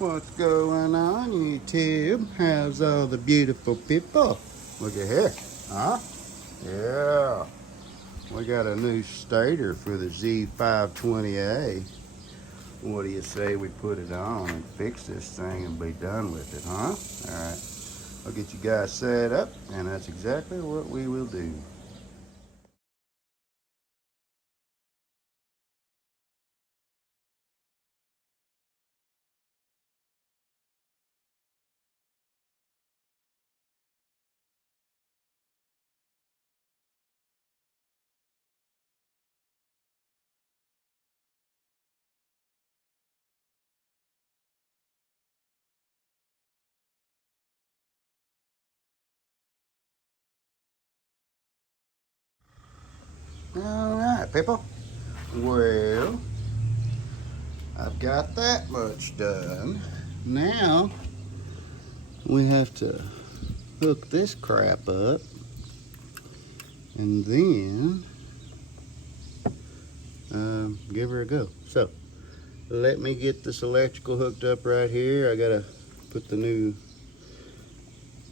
What's going on, YouTube? How's all the beautiful people? Look at here, huh? Yeah. We got a new stator for the Z520A. What do you say we put it on and fix this thing and be done with it, huh? Alright. I'll get you guys set up, and that's exactly what we will do. Alright, people. Well, I've got that much done. Now, we have to hook this crap up, and then give her a go. So, let me get this electrical hooked up right here. I gotta put the new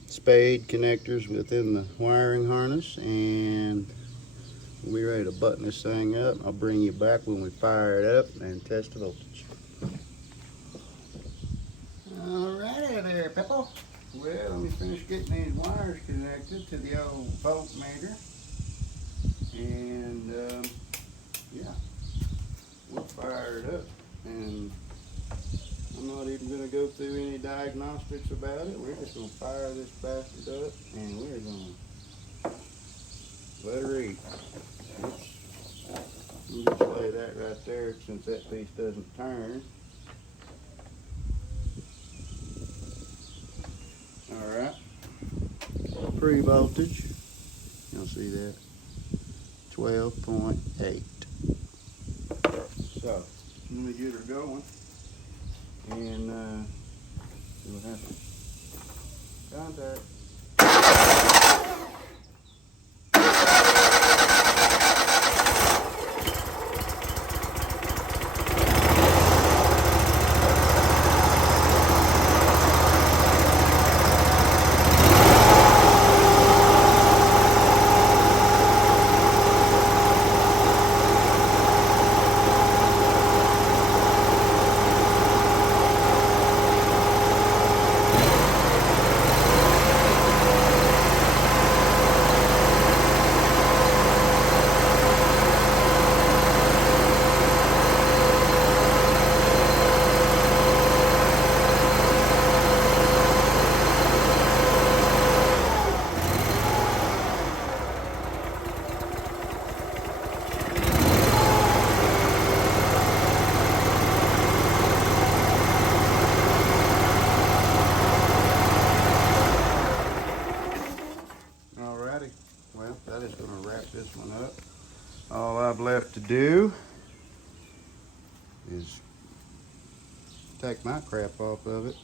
spade connectors within the wiring harness, and we'll be ready to button this thing up. I'll bring you back when we fire it up and test the voltage. Alrighty there, people. Well, let me finish getting these wires connected to the old voltmeter, and yeah, we'll fire it up. And I'm not even going to go through any diagnostics about it. We're just going to fire this bastard up, and we're going to let her eat. Oops. We'll just lay that right there since that piece doesn't turn. Alright. Pre-voltage. You'll see that. 12.8. So, let me get her going. And we'll have contact. Well, that is going to wrap this one up. All I've left to do is take my crap off of it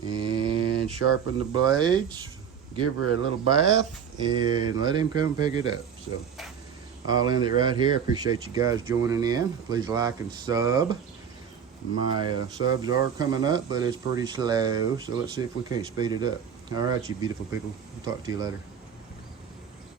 and sharpen the blades, give her a little bath, and let him come pick it up. So I'll end it right here. I appreciate you guys joining in. Please like and sub. My subs are coming up, but it's pretty slow, so let's see if we can't speed it up. All right, you beautiful people. I'll talk to you later.